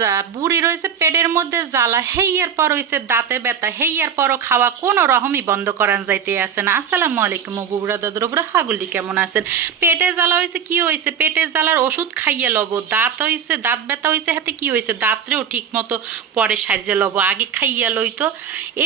যা বুড়ি রয়েছে পেটের মধ্যে জ্বালা, হেইয়ার পর হইছে দাঁতে ব্যথা, হেইয়ার পরও খাওয়া কোনো রকমই বন্ধ করান যাইতে আসে না। আসসালামু আলাইকুম গুবরা দাদুর হাগুলি কেমন আছেন? পেটে জ্বালা হয়েছে কি হয়েছে পেটে জ্বালার ওষুধ খাইয়ে লব। দাঁত হয়েছে দাঁত ব্যথা হয়েছে হাতে কি হয়েছে দাঁতরেও ঠিক মতো পরে সারিয়ে লব, আগে খাইয়া লইতো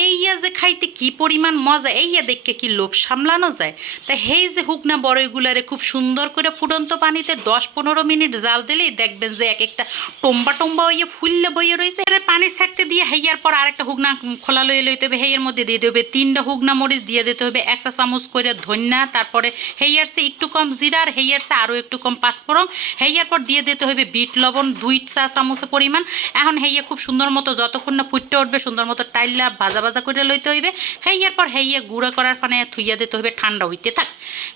এইয়া যে খাইতে কি পরিমাণ মজা, এইয়া দেখকে কি লোভ সামলানো যায়? তা হেই যে হুকনা বড়ইগুলারে খুব সুন্দর করে ফুটন্ত পানিতে দশ পনেরো মিনিট জাল দিলেই দেখবেন যে এক একটা টম্বা টম্বা হইয়ে ফুললে বইয়ে রয়েছে এবারে পানি ছাকতে দিয়ে হেয়ার পর আরেকটা হুগনা খোলা লইয়ে লইতে হবে। হেয়ের মধ্যে দিয়ে দিতে হবে। তিনটা হুগনা মরিচ দিয়ে দিতে হবে। এক চা চামচ করে ধন্যা, তারপরে হেয়ার সে একটু কম জিরা আর হেয়ার সে আরও একটু কম পাঁচফোড়ন। হেয়ার পর দিয়ে দিতে হবে বিট লবণ, দুই চা চামচ পরিমাণ। এখন হেইয়া খুব সুন্দর মতো যতক্ষণ না ফুটতে উঠবে, সুন্দর মতো টাইলা ভাজা ভাজা করে লইতে হইবে। হেয়ার পর হেইয়া গুঁড়া করার পানে থুইয়া দিতে হবে ঠান্ডা হইতে থাক।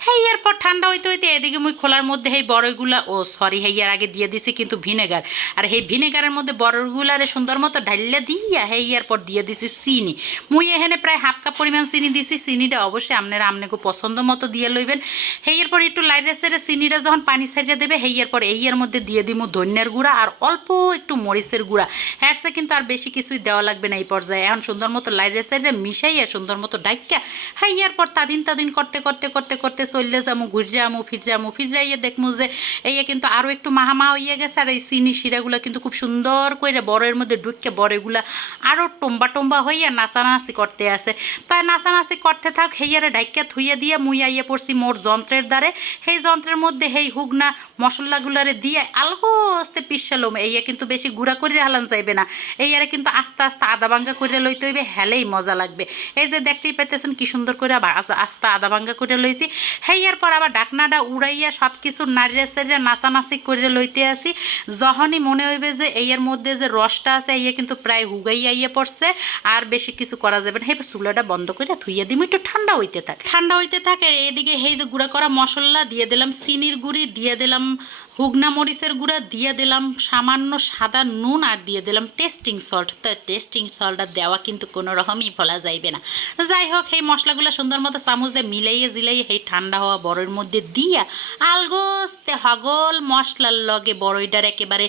হেয়ার পর ঠান্ডা হইতে হইতে এদিকে মুই খোলার মধ্যে হেই বড়ইগুলা, ও সরি হেয়ার আগে দিয়ে দিছি কিন্তু ভিনেগার। আর এই ভিনেগারের মধ্যে বড় বড়গুলারে সুন্দর মতো ঢাইলা দিয়া হেয়ার পর দিয়ে দিছি চিনি। মুই এখানে প্রায় হাফ কাপ পরিমাণ চিনি দিছি। চিনিটা অবশ্যই আপনারা আপনাকে পছন্দ মতো দিয়ে লইবেন। হেয়ার পর একটু লাইটে সেরে চিনিটা যখন পানি ছাড়িয়ে দেবে হেয়ার পর এইয়ার মধ্যে দিয়ে দিমু ধনিয়ার গুঁড়া আর অল্প একটু মরিচের গুঁড়া। হ্যাটসে কিন্তু আর বেশি কিছুই দেওয়া লাগবে না এই পর্যায়ে। এখন সুন্দর মতো লাইটে সেরে মিশাইয়া সুন্দর মতো ডাইকা হেয়ার পর তাদিন তাদিন করতে করতে করতে করতে চললে যামু ঘুরে আমু ফিরে আমু, ফিরাইয়া দেখমু যে এই কিন্তু আরও একটু মাহামা হইয়া গেছে আর এই চিনি শিরাগুলো কিন্তু খুব সুন্দর করে বরের মধ্যে ঢুকে বড়েগুলা আরও টম্বা টম্বা হইয়া নাচানাচি করতে আসে। তাই নাচানাচি করতে থাক হেয়ারে ডাইকা থুইয়া দিয়ে মুই আইয়া পড়ছি মোর যন্ত্রের দ্বারে। সেই যন্ত্রের মধ্যে সেই হুগনা মশলাগুলারে দিয়ে আলগো আস্তে পিসালম এইয়া কিন্তু বেশি গুঁড়া করে হালান যাইবে না। এইয়ারে কিন্তু আস্তে আস্তে আদা ভাঙ্গা করে লইতে হইবে, হেলেই মজা লাগবে। এই যে দেখতেই পাইতেছেন কি সুন্দর করে আস্তে আদা ভাঙ্গা করে লইছি। হেয়ার পর আবার ডাকনাটা উড়াইয়া সব কিছু নাড়িয়ে সারিয়া নাচানাচি করে লইতে আসি। যখনই মনে হইবে যে এইয়ের মধ্যে যে রসটা আছে ইয়ে কিন্তু প্রায় হুগাইয়া ইয়ে পড়ছে। আর বেশি কিছু করা যাবে না। হেবে চুলাটা বন্ধ করে থুইয়া দিম। একটু ঠান্ডা হইতে থাকে। ঠান্ডা হইতে থাকে এদিকে এই যে গুঁড়া করা মশলা, দিয়ে দিলাম চিনির গুঁড়ি, দিয়ে দিলাম হুগনা মরিচের গুঁড়া, দিয়ে দিলাম সামান্য সাদা নুন, আর দিয়ে দিলাম টেস্টিং সল্ট। তো টেস্টিং সল্টটা দেওয়া কিন্তু কোনো রকমই ফলা যাইবে না। যাই হোক সেই মশলাগুলো সুন্দর মতো চামচ দিয়ে মিলাইয়ে জিলাইয়ে সেই ঠান্ডা হওয়া বড়ের মধ্যে দিয়া আলগোস্তে হগল মশলার লগে বড়ইটার একেবারে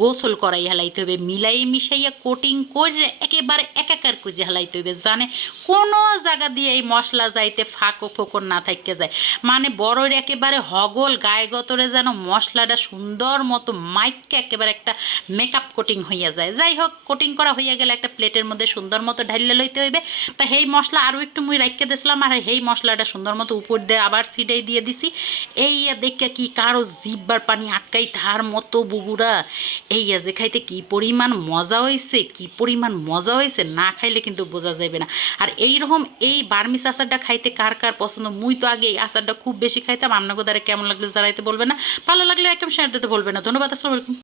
গোসল করাই হেলাইতে হবে, মিলাই মিশাইয়া কোটিং করে একেবারে একাকার করে হেলাইতে হবে, জানে? কোনো জায়গা দিয়ে এই মশলা যাইতে ফাঁকো ফোকর না থাকতে যায়। মানে বড়ইর একেবারে হগল গায়ে গতরে যেন মশলাটা সুন্দর মতো মাইককে একেবারে একটা মেকআপ কোটিং হইয়া যায়। যাই হোক কোটিং করা হইয়া গেলে একটা প্লেটের মধ্যে সুন্দর মতো ঢাইলে লইতে হইবে। তা সেই মশলা আরও একটু মুই রাখিয়ে দিয়েছিলাম, আর সেই মশলাটা সুন্দর মতো উপর দিয়ে আবার সিটাই দিয়ে দিছি। এই দেখে কি কারও জিব্বার পানি আটকাই তার মতো বুবুরা। এই যে খাইতে কি পরিমাণ মজা হয়েছে কি পরিমাণ মজা হয়েছে না খাইলে কিন্তু বোঝা যাবে না। আর এই রকম এই বার্মিস আচারটা খাইতে কার কার পছন্দ? মুই তো আগে এই আচারটা খুব বেশি খাইতাম আপনাকে দ্বারা কেমন লাগলে জানাইতে বলবে না। ভালো লাগলে একদম শেয়ার দিতে বলবে না। ধন্যবাদ, আসসালামু